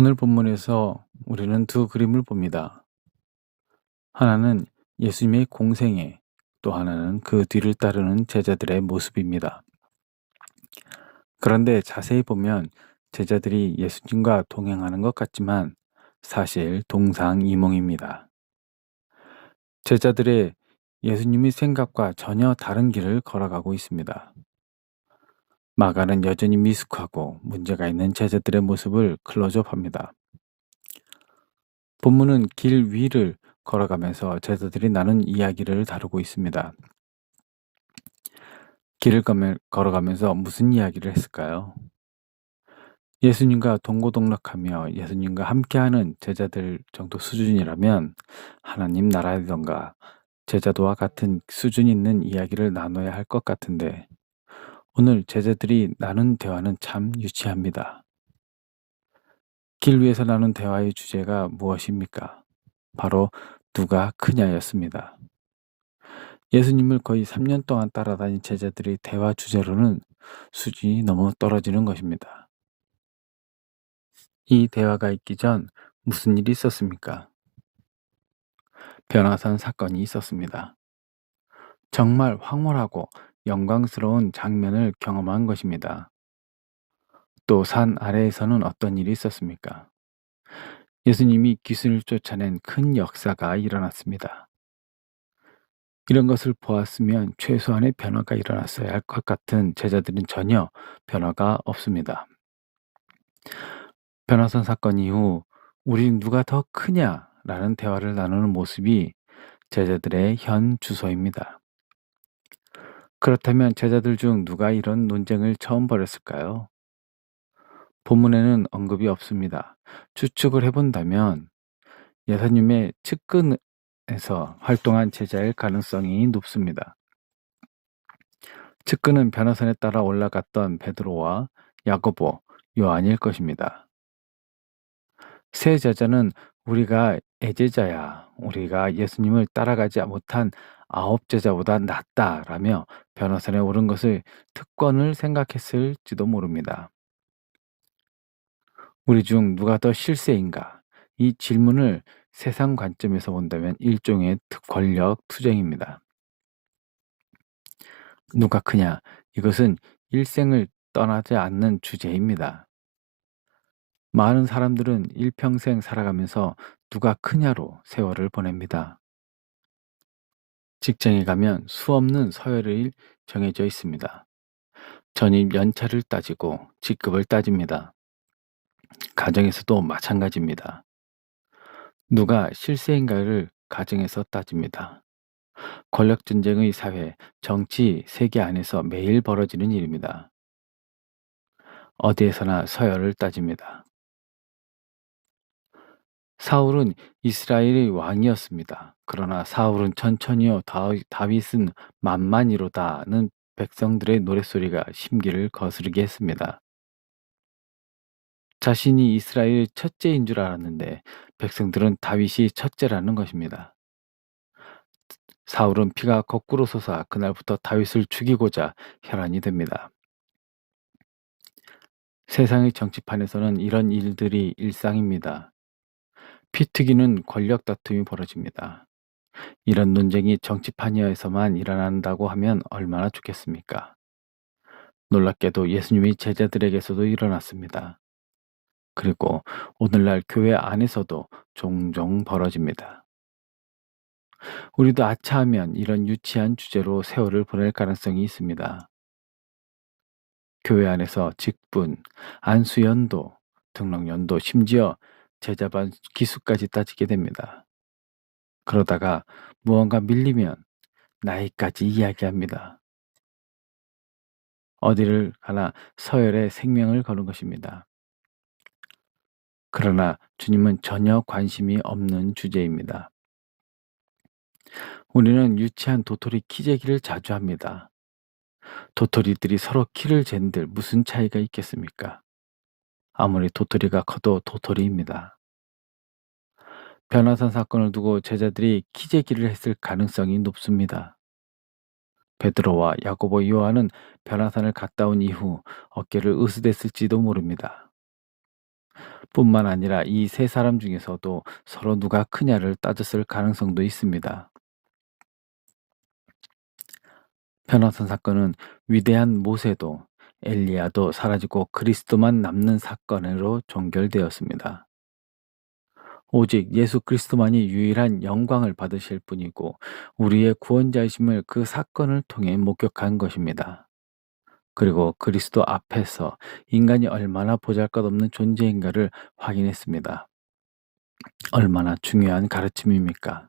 오늘 본문에서 우리는 두 그림을 봅니다. 하나는 예수님의 공생애, 또 하나는 그 뒤를 따르는 제자들의 모습입니다. 그런데 자세히 보면 제자들이 예수님과 동행하는 것 같지만 사실 동상이몽입니다. 제자들의 예수님의 생각과 전혀 다른 길을 걸어가고 있습니다. 마가는 여전히 미숙하고 문제가 있는 제자들의 모습을 클로즈업합니다. 본문은 길 위를 걸어가면서 제자들이 나눈 이야기를 다루고 있습니다. 길을 걸어가면서 무슨 이야기를 했을까요? 예수님과 동고동락하며 예수님과 함께하는 제자들 정도 수준이라면 하나님 나라이던가 제자도와 같은 수준 있는 이야기를 나눠야 할 것 같은데 오늘 제자들이 나눈 대화는 참 유치합니다. 길 위에서 나눈 대화의 주제가 무엇입니까? 바로 누가 크냐였습니다. 예수님을 거의 3년 동안 따라다닌 제자들의 대화 주제로는 수준이 너무 떨어지는 것입니다. 이 대화가 있기 전 무슨 일이 있었습니까? 변화산 사건이 있었습니다. 정말 황홀하고 영광스러운 장면을 경험한 것입니다. 또 산 아래에서는 어떤 일이 있었습니까? 예수님이 귀신을 쫓아낸 큰 역사가 일어났습니다. 이런 것을 보았으면 최소한의 변화가 일어났어야 할 것 같은 제자들은 전혀 변화가 없습니다. 변화산 사건 이후 "우리 누가 더 크냐?"라는 대화를 나누는 모습이 제자들의 현 주소입니다. 그렇다면 제자들 중 누가 이런 논쟁을 처음 벌였을까요? 본문에는 언급이 없습니다. 추측을 해본다면 예수님의 측근에서 활동한 제자일 가능성이 높습니다. 측근은 변화산에 따라 올라갔던 베드로와 야고보, 요한일 것입니다. 세 제자는 "우리가 애제자야. 우리가 예수님을 따라가지 못한 9 제자보다 낫다."라며 변호산에 오른 것을 특권을 생각했을지도 모릅니다. "우리 중 누가 더 실세인가?" 이 질문을 세상 관점에서 본다면 일종의 권력 투쟁입니다. 누가 크냐? 이것은 일생을 떠나지 않는 주제입니다. 많은 사람들은 일평생 살아가면서 누가 크냐로 세월을 보냅니다. 직장에 가면 수없는 서열이 정해져 있습니다. 전입 연차를 따지고 직급을 따집니다. 가정에서도 마찬가지입니다. 누가 실세인가를 가정에서 따집니다. 권력 전쟁의 사회, 정치, 세계 안에서 매일 벌어지는 일입니다. 어디에서나 서열을 따집니다. 사울은 이스라엘의 왕이었습니다. 그러나 사울은 천천히요, 다윗은 만만이로다는 백성들의 노랫소리가 심기를 거스르게 했습니다. 자신이 이스라엘의 첫째인 줄 알았는데 백성들은 다윗이 첫째라는 것입니다. 사울은 피가 거꾸로 솟아 그날부터 다윗을 죽이고자 혈안이 됩니다. 세상의 정치판에서는 이런 일들이 일상입니다. 피 튀기는 권력 다툼이 벌어집니다. 이런 논쟁이 정치판에서만 일어난다고 하면 얼마나 좋겠습니까? 놀랍게도 예수님의 제자들에게서도 일어났습니다. 그리고 오늘날 교회 안에서도 종종 벌어집니다. 우리도 아차하면 이런 유치한 주제로 세월을 보낼 가능성이 있습니다. 교회 안에서 직분, 안수연도, 등록연도, 심지어 제자반 기수까지 따지게 됩니다. 그러다가 무언가 밀리면 나이까지 이야기합니다. 어디를 가나 서열에 생명을 거는 것입니다. 그러나 주님은 전혀 관심이 없는 주제입니다. 우리는 유치한 도토리 키재기를 자주 합니다. 도토리들이 서로 키를 잰들 무슨 차이가 있겠습니까? 아무리 도토리가 커도 도토리입니다. 변화산 사건을 두고 제자들이 키재기를 했을 가능성이 높습니다. 베드로와 야고보, 요한은 변화산을 갔다 온 이후 어깨를 으스댔을지도 모릅니다. 뿐만 아니라 이 세 사람 중에서도 서로 누가 크냐를 따졌을 가능성도 있습니다. 변호사 사건은 위대한 모세도 엘리야도 사라지고 그리스도만 남는 사건으로 종결되었습니다. 오직 예수 그리스도만이 유일한 영광을 받으실 분이고 우리의 구원자이심을 그 사건을 통해 목격한 것입니다. 그리고 그리스도 앞에서 인간이 얼마나 보잘것없는 존재인가를 확인했습니다. 얼마나 중요한 가르침입니까?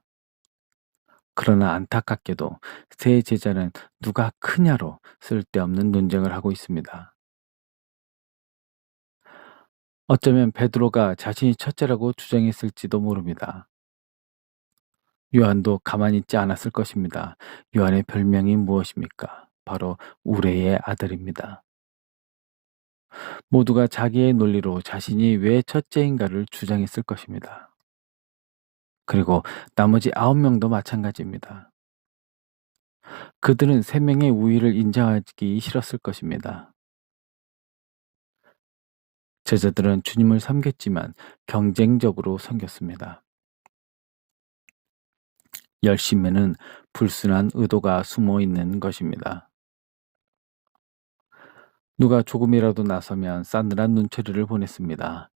그러나 안타깝게도 새 제자는 누가 크냐로 쓸데없는 논쟁을 하고 있습니다. 어쩌면 베드로가 자신이 첫째라고 주장했을지도 모릅니다. 요한도 가만히 있지 않았을 것입니다. 요한의 별명이 무엇입니까? 바로 우레의 아들입니다. 모두가 자기의 논리로 자신이 왜 첫째인가를 주장했을 것입니다. 그리고 나머지 9명도 마찬가지입니다. 그들은 세 명의 우위를 인정하기 싫었을 것입니다. 제자들은 주님을 섬겼지만 경쟁적으로 섬겼습니다. 열심에는 불순한 의도가 숨어 있는 것입니다. 누가 조금이라도 나서면 싸늘한 눈초리를 보냈습니다.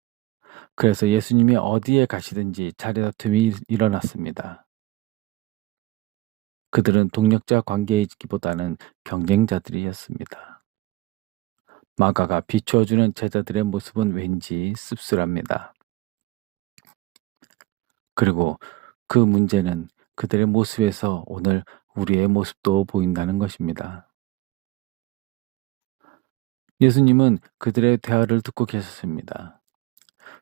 그래서 예수님이 어디에 가시든지 자리다툼이 일어났습니다. 그들은 동력자 관계이기보다는 경쟁자들이었습니다. 마가가 비추어주는 제자들의 모습은 왠지 씁쓸합니다. 그리고 그 문제는 그들의 모습에서 오늘 우리의 모습도 보인다는 것입니다. 예수님은 그들의 대화를 듣고 계셨습니다.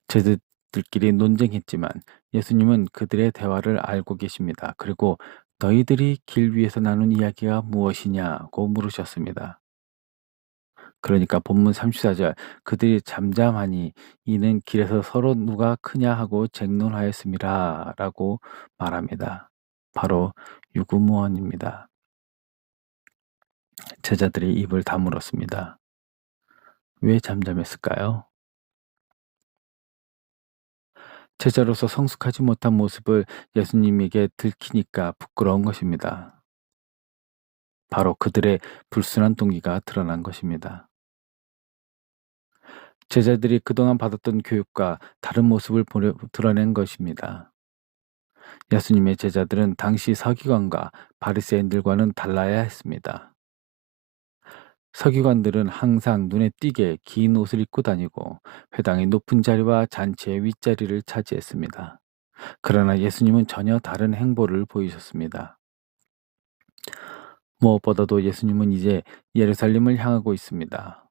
제자들끼리 논쟁했지만 예수님은 그들의 대화를 알고 계십니다. 그리고 너희들이 길 위에서 나눈 이야기가 무엇이냐고 물으셨습니다. 그러니까 본문 34절 그들이 잠잠하니 이는 길에서 서로 누가 크냐 하고 쟁론하였음이라 라고 말합니다. 바로 유구무원입니다. 제자들이 입을 다물었습니다. 왜 잠잠했을까요? 제자로서 성숙하지 못한 모습을 예수님에게 들키니까 부끄러운 것입니다. 바로 그들의 불순한 동기가 드러난 것입니다. 제자들이 그동안 받았던 교육과 다른 모습을 드러낸 것입니다. 예수님의 제자들은 당시 서기관과 바리새인들과는 달라야 했습니다. 서기관들은 항상 눈에 띄게 긴 옷을 입고 다니고 회당의 높은 자리와 잔치의 윗자리를 차지했습니다. 그러나 예수님은 전혀 다른 행보를 보이셨습니다. 무엇보다도 예수님은 이제 예루살렘을 향하고 있습니다.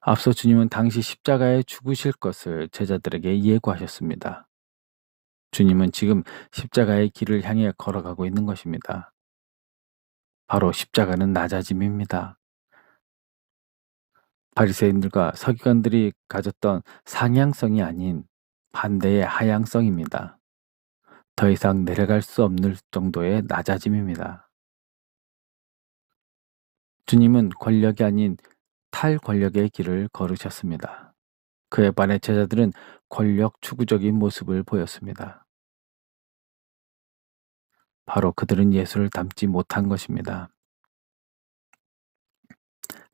앞서 주님은 당시 십자가에 죽으실 것을 제자들에게 예고하셨습니다. 주님은 지금 십자가의 길을 향해 걸어가고 있는 것입니다. 바로 십자가는 낮아짐입니다. 바리새인들과 서기관들이 가졌던 상향성이 아닌 반대의 하향성입니다. 더 이상 내려갈 수 없는 정도의 낮아짐입니다. 주님은 권력이 아닌 탈권력의 길을 걸으셨습니다. 그에 반해 제자들은 권력 추구적인 모습을 보였습니다. 바로 그들은 예수를 닮지 못한 것입니다.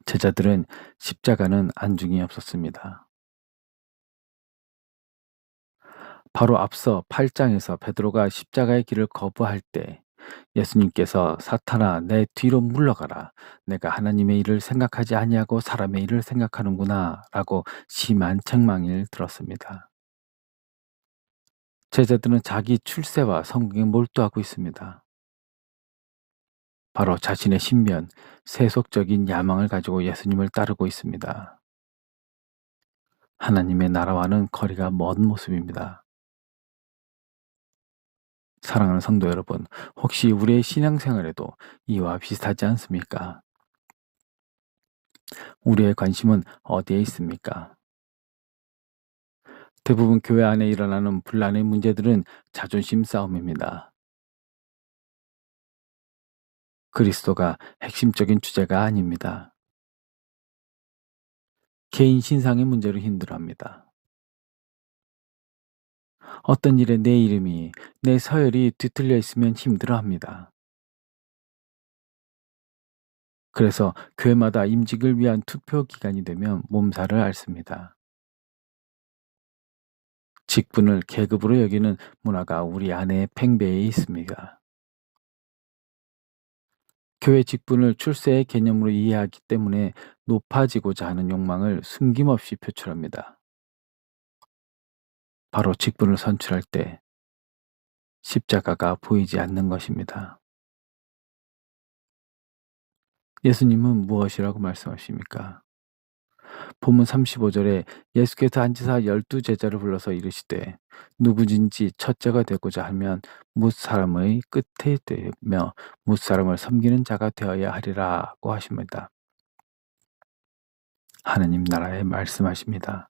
제자들은 십자가는 안중이 없었습니다. 바로 앞서 8장에서 베드로가 십자가의 길을 거부할 때 예수님께서 사탄아 내 뒤로 물러가라 내가 하나님의 일을 생각하지 아니하고 사람의 일을 생각하는구나 라고 심한 책망을 들었습니다. 제자들은 자기 출세와 성공에 몰두하고 있습니다. 바로 자신의 신변, 세속적인 야망을 가지고 예수님을 따르고 있습니다. 하나님의 나라와는 거리가 먼 모습입니다. 사랑하는 성도 여러분, 혹시 우리의 신앙생활에도 이와 비슷하지 않습니까? 우리의 관심은 어디에 있습니까? 대부분 교회 안에 일어나는 분란의 문제들은 자존심 싸움입니다. 그리스도가 핵심적인 주제가 아닙니다. 개인 신상의 문제로 힘들어합니다. 어떤 일에 내 이름이, 내 서열이 뒤틀려 있으면 힘들어합니다. 그래서 교회마다 임직을 위한 투표 기간이 되면 몸살을 앓습니다. 직분을 계급으로 여기는 문화가 우리 안에 팽배해 있습니다. 교회 직분을 출세의 개념으로 이해하기 때문에 높아지고자 하는 욕망을 숨김없이 표출합니다. 바로 직분을 선출할 때 십자가가 보이지 않는 것입니다. 예수님은 무엇이라고 말씀하십니까? 본문 35절에 예수께서 앉으사 12제자를 불러서 이르시되 누구든지 첫째가 되고자 하면 뭇 사람의 끝에 되며 뭇 사람을 섬기는 자가 되어야 하리라고 하십니다. 하느님 나라에 말씀하십니다.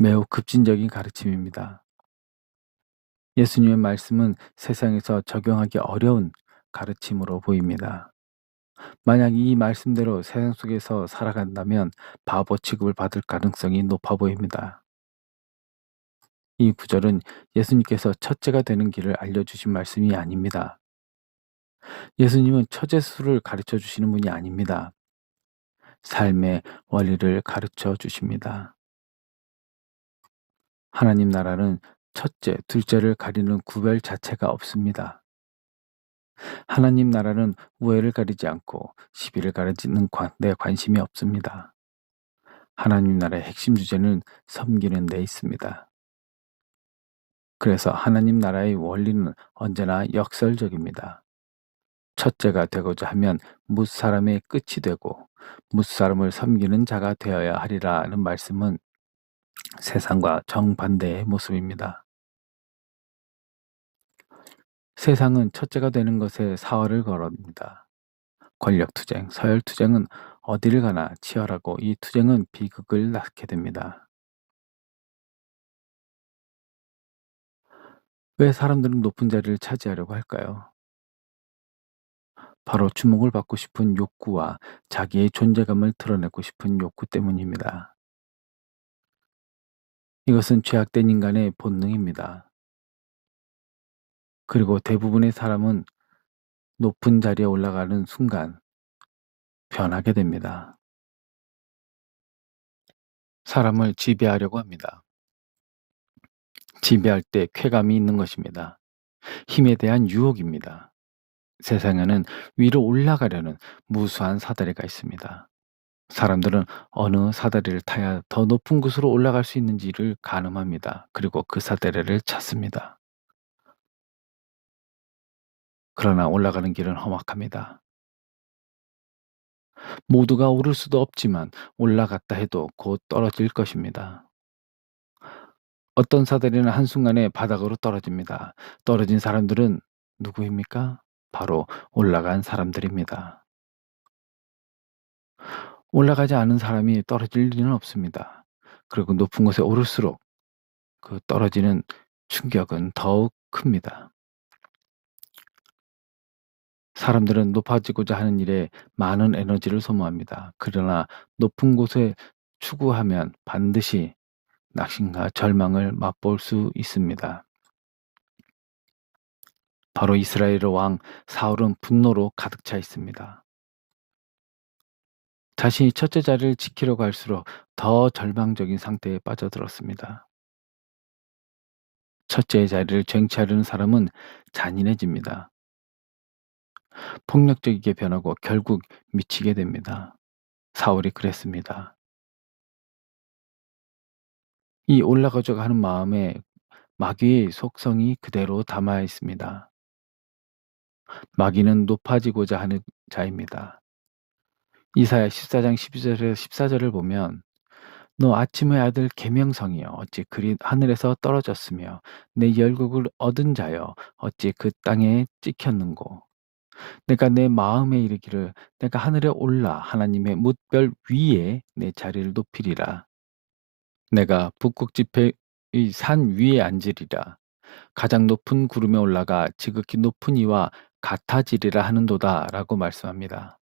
매우 급진적인 가르침입니다. 예수님의 말씀은 세상에서 적용하기 어려운 가르침으로 보입니다. 만약 이 말씀대로 세상 속에서 살아간다면 바보 취급을 받을 가능성이 높아 보입니다. 이 구절은 예수님께서 첫째가 되는 길을 알려주신 말씀이 아닙니다. 예수님은 처제수를 가르쳐 주시는 분이 아닙니다. 삶의 원리를 가르쳐 주십니다. 하나님 나라는 첫째, 둘째를 가리는 구별 자체가 없습니다. 하나님 나라는 우애를 가리지 않고 시비를 가리지는 내 관심이 없습니다. 하나님 나라의 핵심 주제는 섬기는 데 있습니다. 그래서 하나님 나라의 원리는 언제나 역설적입니다. 첫째가 되고자 하면 뭇 사람의 끝이 되고 뭇 사람을 섬기는 자가 되어야 하리라는 말씀은 세상과 정반대의 모습입니다. 세상은 첫째가 되는 것에 사활을 걸었습니다. 권력투쟁, 서열투쟁은 어디를 가나 치열하고 이 투쟁은 비극을 낳게 됩니다. 왜 사람들은 높은 자리를 차지하려고 할까요? 바로 주목을 받고 싶은 욕구와 자기의 존재감을 드러내고 싶은 욕구 때문입니다. 이것은 죄악된 인간의 본능입니다. 그리고 대부분의 사람은 높은 자리에 올라가는 순간 변하게 됩니다. 사람을 지배하려고 합니다. 지배할 때 쾌감이 있는 것입니다. 힘에 대한 유혹입니다. 세상에는 위로 올라가려는 무수한 사다리가 있습니다. 사람들은 어느 사다리를 타야 더 높은 곳으로 올라갈 수 있는지를 가늠합니다. 그리고 그 사다리를 찾습니다. 그러나 올라가는 길은 험악합니다. 모두가 오를 수도 없지만 올라갔다 해도 곧 떨어질 것입니다. 어떤 사다리는 한순간에 바닥으로 떨어집니다. 떨어진 사람들은 누구입니까? 바로 올라간 사람들입니다. 올라가지 않은 사람이 떨어질 리는 없습니다. 그리고 높은 곳에 오를수록 그 떨어지는 충격은 더욱 큽니다. 사람들은 높아지고자 하는 일에 많은 에너지를 소모합니다. 그러나 높은 곳에 추구하면 반드시 낙심과 절망을 맛볼 수 있습니다. 바로 이스라엘 왕 사울은 분노로 가득 차 있습니다. 자신이 첫째 자리를 지키려고 할수록 더 절망적인 상태에 빠져들었습니다. 첫째의 자리를 쟁취하려는 사람은 잔인해집니다. 폭력적이게 변하고 결국 미치게 됩니다. 사울이 그랬습니다. 이 올라가려고 하는 마음에 마귀의 속성이 그대로 담아 있습니다. 마귀는 높아지고자 하는 자입니다. 이사야 14장 12절에서 14절을 보면 너 아침의 아들 계명성이여 어찌 그리 하늘에서 떨어졌으며 내 열국을 얻은 자여 어찌 그 땅에 찍혔는고 내가 내 마음에 이르기를 내가 하늘에 올라 하나님의 뭇별 위에 내 자리를 높이리라 내가 북극 지폐의 산 위에 앉으리라 가장 높은 구름에 올라가 지극히 높은 이와 같아지리라 하는도다라고 말씀합니다.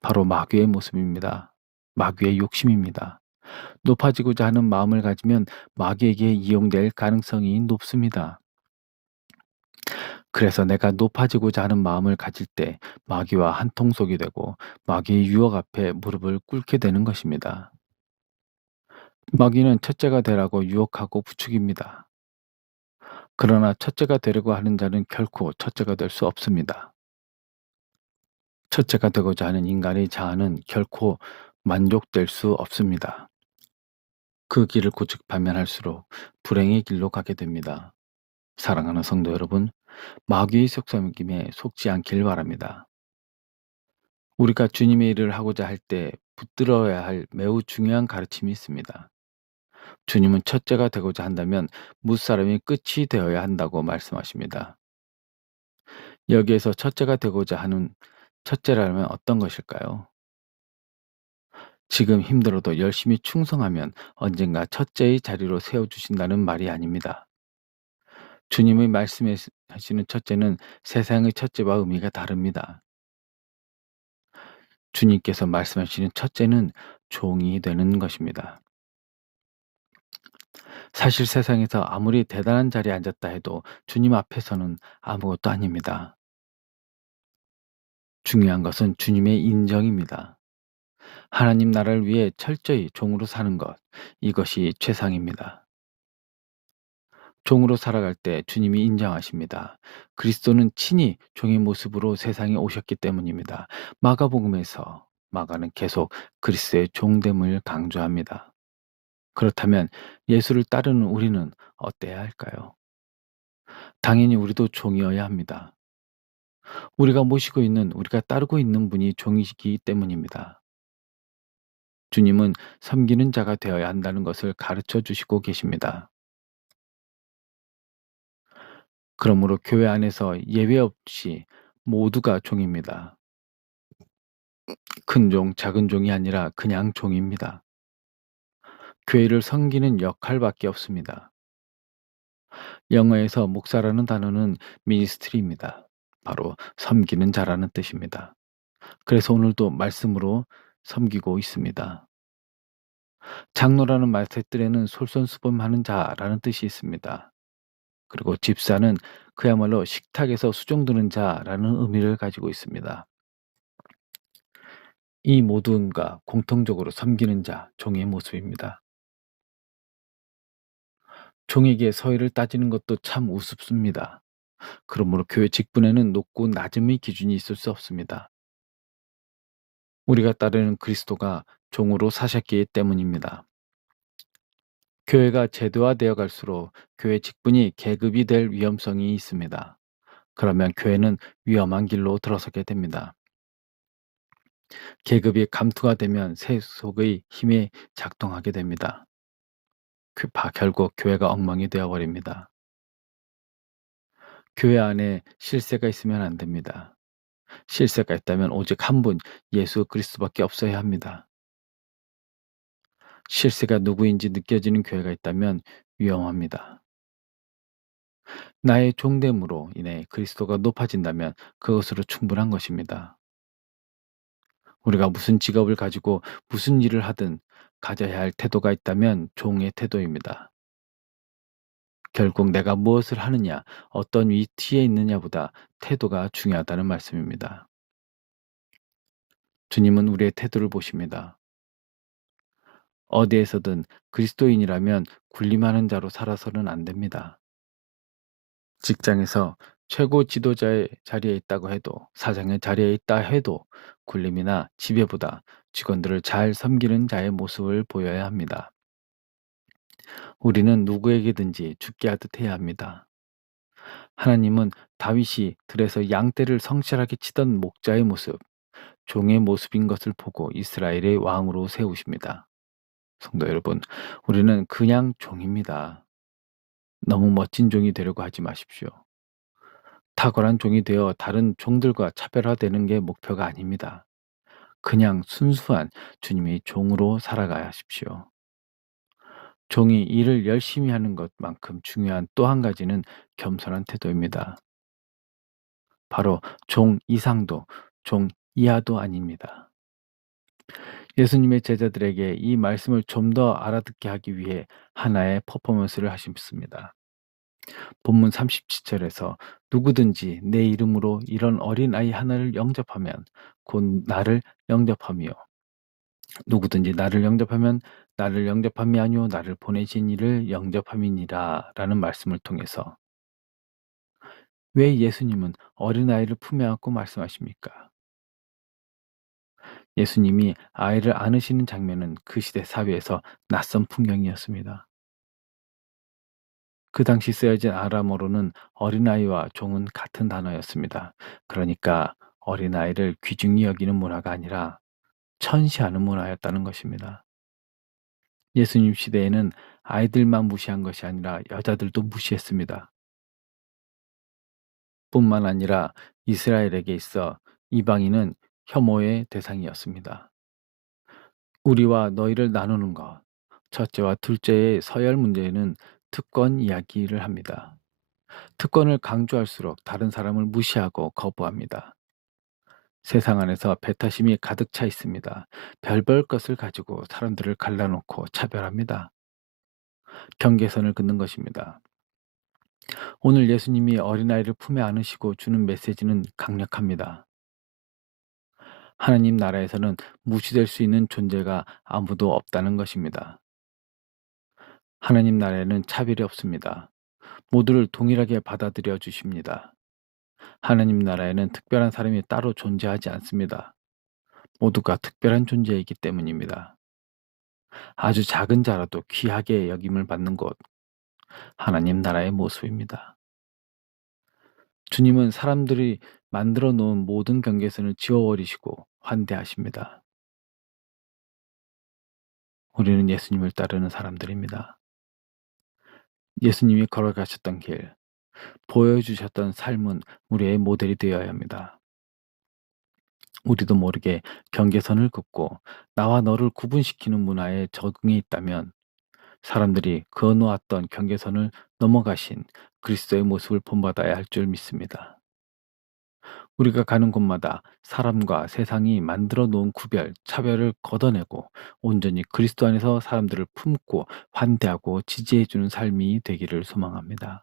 바로 마귀의 모습입니다. 마귀의 욕심입니다. 높아지고자 하는 마음을 가지면 마귀에게 이용될 가능성이 높습니다. 그래서 내가 높아지고자 하는 마음을 가질 때 마귀와 한통속이 되고 마귀의 유혹 앞에 무릎을 꿇게 되는 것입니다. 마귀는 첫째가 되라고 유혹하고 부추깁니다. 그러나 첫째가 되려고 하는 자는 결코 첫째가 될 수 없습니다. 첫째가 되고자 하는 인간의 자아는 결코 만족될 수 없습니다. 그 길을 고집하면 할수록 불행의 길로 가게 됩니다. 사랑하는 성도 여러분, 마귀의 속삭임에 속지 않길 바랍니다. 우리가 주님의 일을 하고자 할 때 붙들어야 할 매우 중요한 가르침이 있습니다. 주님은 첫째가 되고자 한다면 무사람이 끝이 되어야 한다고 말씀하십니다. 여기에서 첫째가 되고자 하는 첫째라면 어떤 것일까요? 지금 힘들어도 열심히 충성하면 언젠가 첫째의 자리로 세워주신다는 말이 아닙니다. 주님의 말씀하시는 첫째는 세상의 첫째와 의미가 다릅니다. 주님께서 말씀하시는 첫째는 종이 되는 것입니다. 사실 세상에서 아무리 대단한 자리에 앉았다 해도 주님 앞에서는 아무것도 아닙니다. 중요한 것은 주님의 인정입니다. 하나님 나라를 위해 철저히 종으로 사는 것, 이것이 최상입니다. 종으로 살아갈 때 주님이 인정하십니다. 그리스도는 친히 종의 모습으로 세상에 오셨기 때문입니다. 마가복음에서 마가는 계속 그리스도의 종됨을 강조합니다. 그렇다면 예수를 따르는 우리는 어때야 할까요? 당연히 우리도 종이어야 합니다. 우리가 따르고 있는 분이 종이시기 때문입니다. 주님은 섬기는 자가 되어야 한다는 것을 가르쳐 주시고 계십니다. 그러므로 교회 안에서 예외 없이 모두가 종입니다. 큰 종, 작은 종이 아니라 그냥 종입니다. 교회를 섬기는 역할밖에 없습니다. 영어에서 목사라는 단어는 미니스트리입니다. 바로 섬기는 자라는 뜻입니다. 그래서 오늘도 말씀으로 섬기고 있습니다. 장로라는 말뜻에는 솔선수범하는 자라는 뜻이 있습니다. 그리고 집사는 그야말로 식탁에서 수종드는 자라는 의미를 가지고 있습니다. 이 모두가 공통적으로 섬기는 자, 종의 모습입니다. 종에게 서열을 따지는 것도 참 우습습니다. 그러므로 교회 직분에는 높고 낮음의 기준이 있을 수 없습니다. 우리가 따르는 그리스도가 종으로 사셨기 때문입니다. 교회가 제도화되어 갈수록 교회 직분이 계급이 될 위험성이 있습니다. 그러면 교회는 위험한 길로 들어서게 됩니다. 계급이 감투가 되면 세속의 힘에 작동하게 됩니다. 결국 교회가 엉망이 되어버립니다. 교회 안에 실세가 있으면 안 됩니다. 실세가 있다면 오직 한 분, 예수 그리스도밖에 없어야 합니다. 실세가 누구인지 느껴지는 교회가 있다면 위험합니다. 나의 종됨으로 인해 그리스도가 높아진다면 그것으로 충분한 것입니다. 우리가 무슨 직업을 가지고 무슨 일을 하든 가져야 할 태도가 있다면 종의 태도입니다. 결국 내가 무엇을 하느냐, 어떤 위치에 있느냐보다 태도가 중요하다는 말씀입니다. 주님은 우리의 태도를 보십니다. 어디에서든 그리스도인이라면 군림하는 자로 살아서는 안 됩니다. 직장에서 최고 지도자의 자리에 있다고 해도, 사장의 자리에 있다 해도 군림이나 지배보다 직원들을 잘 섬기는 자의 모습을 보여야 합니다. 우리는 누구에게든지 죽게 하듯 해야 합니다. 하나님은 다윗이 들에서 양떼를 성실하게 치던 목자의 모습, 종의 모습인 것을 보고 이스라엘의 왕으로 세우십니다. 성도 여러분, 우리는 그냥 종입니다. 너무 멋진 종이 되려고 하지 마십시오. 탁월한 종이 되어 다른 종들과 차별화되는 게 목표가 아닙니다. 그냥 순수한 주님의 종으로 살아가야 하십시오. 종이 일을 열심히 하는 것만큼 중요한 또 한 가지는 겸손한 태도입니다. 바로 종 이상도 종 이하도 아닙니다. 예수님의 제자들에게 이 말씀을 좀 더 알아듣게 하기 위해 하나의 퍼포먼스를 하셨습니다. 본문 37절에서 누구든지 내 이름으로 이런 어린아이 하나를 영접하면 곧 나를 영접함이요. 누구든지 나를 영접하면 나를 영접함이 아니요 나를 보내신 이를 영접함이니라 라는 말씀을 통해서 왜 예수님은 어린아이를 품에 안고 말씀하십니까? 예수님이 아이를 안으시는 장면은 그 시대 사회에서 낯선 풍경이었습니다. 그 당시 쓰여진 아람어로는 어린아이와 종은 같은 단어였습니다. 그러니까 어린아이를 귀중히 여기는 문화가 아니라 천시하는 문화였다는 것입니다. 예수님 시대에는 아이들만 무시한 것이 아니라 여자들도 무시했습니다. 뿐만 아니라 이스라엘에게 있어 이방인은 혐오의 대상이었습니다. 우리와 너희를 나누는 것, 첫째와 둘째의 서열 문제에는 특권 이야기를 합니다. 특권을 강조할수록 다른 사람을 무시하고 거부합니다. 세상 안에서 배타심이 가득 차 있습니다. 별별 것을 가지고 사람들을 갈라놓고 차별합니다. 경계선을 긋는 것입니다. 오늘 예수님이 어린아이를 품에 안으시고 주는 메시지는 강력합니다. 하나님 나라에서는 무시될 수 있는 존재가 아무도 없다는 것입니다. 하나님 나라에는 차별이 없습니다. 모두를 동일하게 받아들여 주십니다. 하나님 나라에는 특별한 사람이 따로 존재하지 않습니다. 모두가 특별한 존재이기 때문입니다. 아주 작은 자라도 귀하게 여김을 받는 곳, 하나님 나라의 모습입니다. 주님은 사람들이 만들어 놓은 모든 경계선을 지워버리시고 환대하십니다. 우리는 예수님을 따르는 사람들입니다. 예수님이 걸어가셨던 길, 보여주셨던 삶은 우리의 모델이 되어야 합니다. 우리도 모르게 경계선을 긋고 나와 너를 구분시키는 문화에 적응해 있다면 사람들이 그어놓았던 경계선을 넘어가신 그리스도의 모습을 본받아야 할 줄 믿습니다. 우리가 가는 곳마다 사람과 세상이 만들어 놓은 구별, 차별을 걷어내고 온전히 그리스도 안에서 사람들을 품고 환대하고 지지해 주는 삶이 되기를 소망합니다.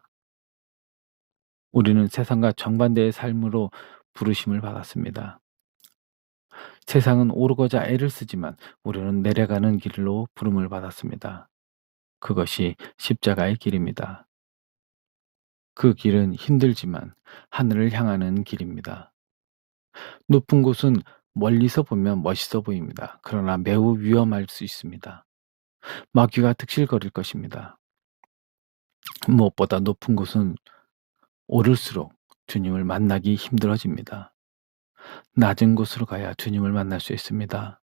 우리는 세상과 정반대의 삶으로 부르심을 받았습니다. 세상은 오르고자 애를 쓰지만 우리는 내려가는 길로 부름을 받았습니다. 그것이 십자가의 길입니다. 그 길은 힘들지만 하늘을 향하는 길입니다. 높은 곳은 멀리서 보면 멋있어 보입니다. 그러나 매우 위험할 수 있습니다. 마귀가 득실거릴 것입니다. 무엇보다 높은 곳은 오를수록 주님을 만나기 힘들어집니다. 낮은 곳으로 가야 주님을 만날 수 있습니다.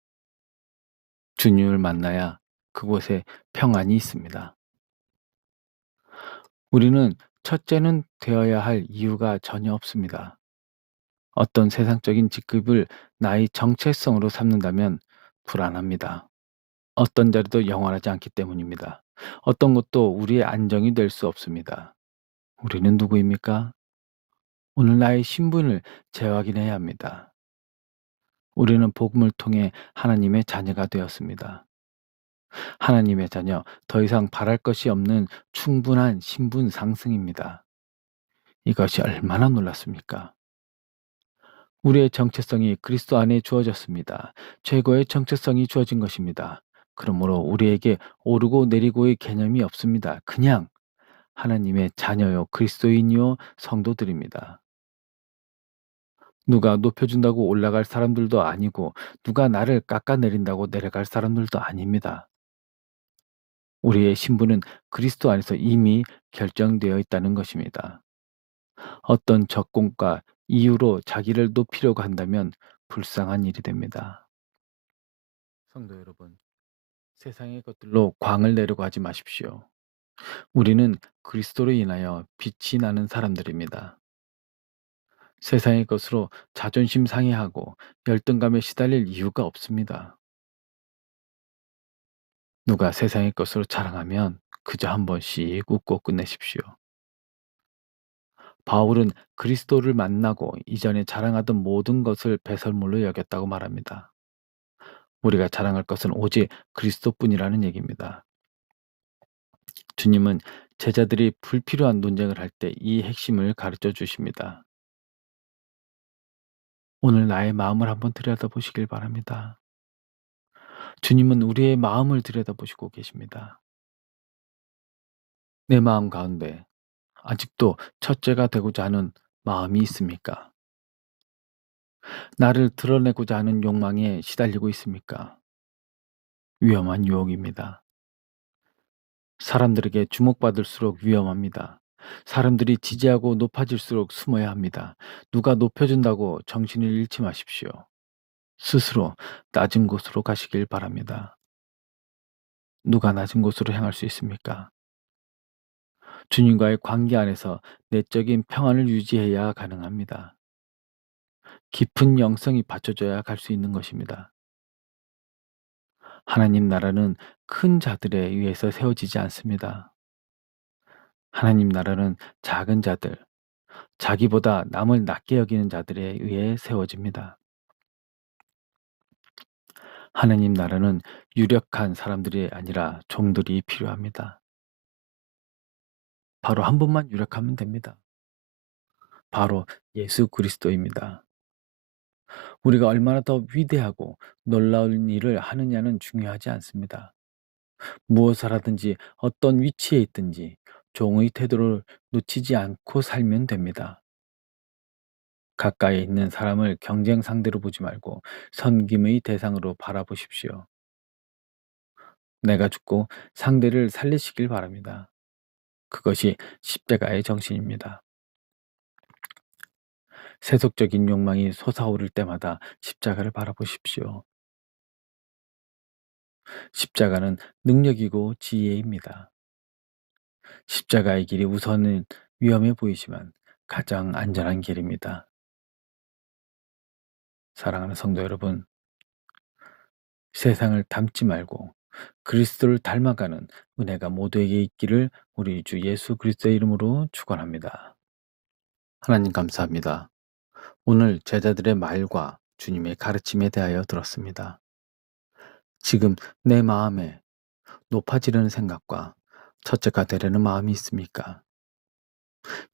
주님을 만나야 그곳에 평안이 있습니다. 우리는 첫째는 되어야 할 이유가 전혀 없습니다. 어떤 세상적인 직급을 나의 정체성으로 삼는다면 불안합니다. 어떤 자리도 영원하지 않기 때문입니다. 어떤 것도 우리의 안정이 될 수 없습니다. 우리는 누구입니까? 오늘 나의 신분을 재확인해야 합니다. 우리는 복음을 통해 하나님의 자녀가 되었습니다. 하나님의 자녀, 더 이상 바랄 것이 없는 충분한 신분 상승입니다. 이것이 얼마나 놀랐습니까? 우리의 정체성이 그리스도 안에 주어졌습니다. 최고의 정체성이 주어진 것입니다. 그러므로 우리에게 오르고 내리고의 개념이 없습니다. 그냥 하나님의 자녀요 그리스도인이요 성도들입니다. 누가 높여준다고 올라갈 사람들도 아니고 누가 나를 깎아내린다고 내려갈 사람들도 아닙니다. 우리의 신분은 그리스도 안에서 이미 결정되어 있다는 것입니다. 어떤 적공과 이유로 자기를 높이려고 한다면 불쌍한 일이 됩니다. 성도 여러분, 세상의 것들로 광을 내려고 하지 마십시오. 우리는 그리스도로 인하여 빛이 나는 사람들입니다. 세상의 것으로 자존심 상해하고 열등감에 시달릴 이유가 없습니다. 누가 세상의 것으로 자랑하면 그저 한 번씩 웃고 끝내십시오. 바울은 그리스도를 만나고 이전에 자랑하던 모든 것을 배설물로 여겼다고 말합니다. 우리가 자랑할 것은 오직 그리스도뿐이라는 얘기입니다. 주님은 제자들이 불필요한 논쟁을 할 때 이 핵심을 가르쳐 주십니다. 오늘 나의 마음을 한번 들여다보시길 바랍니다. 주님은 우리의 마음을 들여다보시고 계십니다. 내 마음 가운데 아직도 첫째가 되고자 하는 마음이 있습니까? 나를 드러내고자 하는 욕망에 시달리고 있습니까? 위험한 유혹입니다. 사람들에게 주목받을수록 위험합니다. 사람들이 지지하고 높아질수록 숨어야 합니다. 누가 높여준다고 정신을 잃지 마십시오. 스스로 낮은 곳으로 가시길 바랍니다. 누가 낮은 곳으로 향할 수 있습니까? 주님과의 관계 안에서 내적인 평안을 유지해야 가능합니다. 깊은 영성이 받쳐져야 갈 수 있는 것입니다. 하나님 나라는 큰 자들에 의해서 세워지지 않습니다. 하나님 나라는 작은 자들, 자기보다 남을 낮게 여기는 자들에 의해 세워집니다. 하나님 나라는 유력한 사람들이 아니라 종들이 필요합니다. 바로 한 분만 유력하면 됩니다. 바로 예수 그리스도입니다. 우리가 얼마나 더 위대하고 놀라운 일을 하느냐는 중요하지 않습니다. 무엇을 하든지 어떤 위치에 있든지 종의 태도를 놓치지 않고 살면 됩니다. 가까이 있는 사람을 경쟁 상대로 보지 말고 섬김의 대상으로 바라보십시오. 내가 죽고 상대를 살리시길 바랍니다. 그것이 십자가의 정신입니다. 세속적인 욕망이 솟아오를 때마다 십자가를 바라보십시오. 십자가는 능력이고 지혜입니다. 십자가의 길이 우선은 위험해 보이지만 가장 안전한 길입니다. 사랑하는 성도 여러분, 세상을 닮지 말고 그리스도를 닮아가는 은혜가 모두에게 있기를 우리 주 예수 그리스도의 이름으로 축원합니다. 하나님 감사합니다. 오늘 제자들의 말과 주님의 가르침에 대하여 들었습니다. 지금 내 마음에 높아지려는 생각과 첫째가 되려는 마음이 있습니까?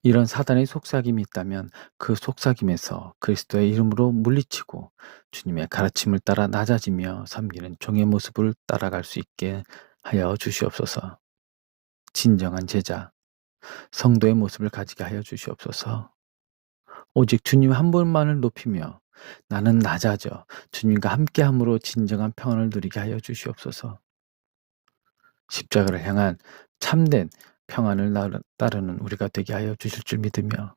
이런 사단의 속삭임이 있다면 그 속삭임에서 그리스도의 이름으로 물리치고 주님의 가르침을 따라 낮아지며 섬기는 종의 모습을 따라갈 수 있게 하여 주시옵소서. 진정한 제자, 성도의 모습을 가지게 하여 주시옵소서. 오직 주님 한 분만을 높이며 나는 낮아져 주님과 함께함으로 진정한 평안을 누리게 하여 주시옵소서. 십자가를 향한 참된 평안을 따르는 우리가 되게 하여 주실 줄 믿으며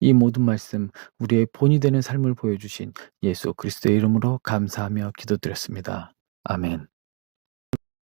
이 모든 말씀 우리의 본이 되는 삶을 보여주신 예수 그리스도의 이름으로 감사하며 기도드렸습니다. 아멘.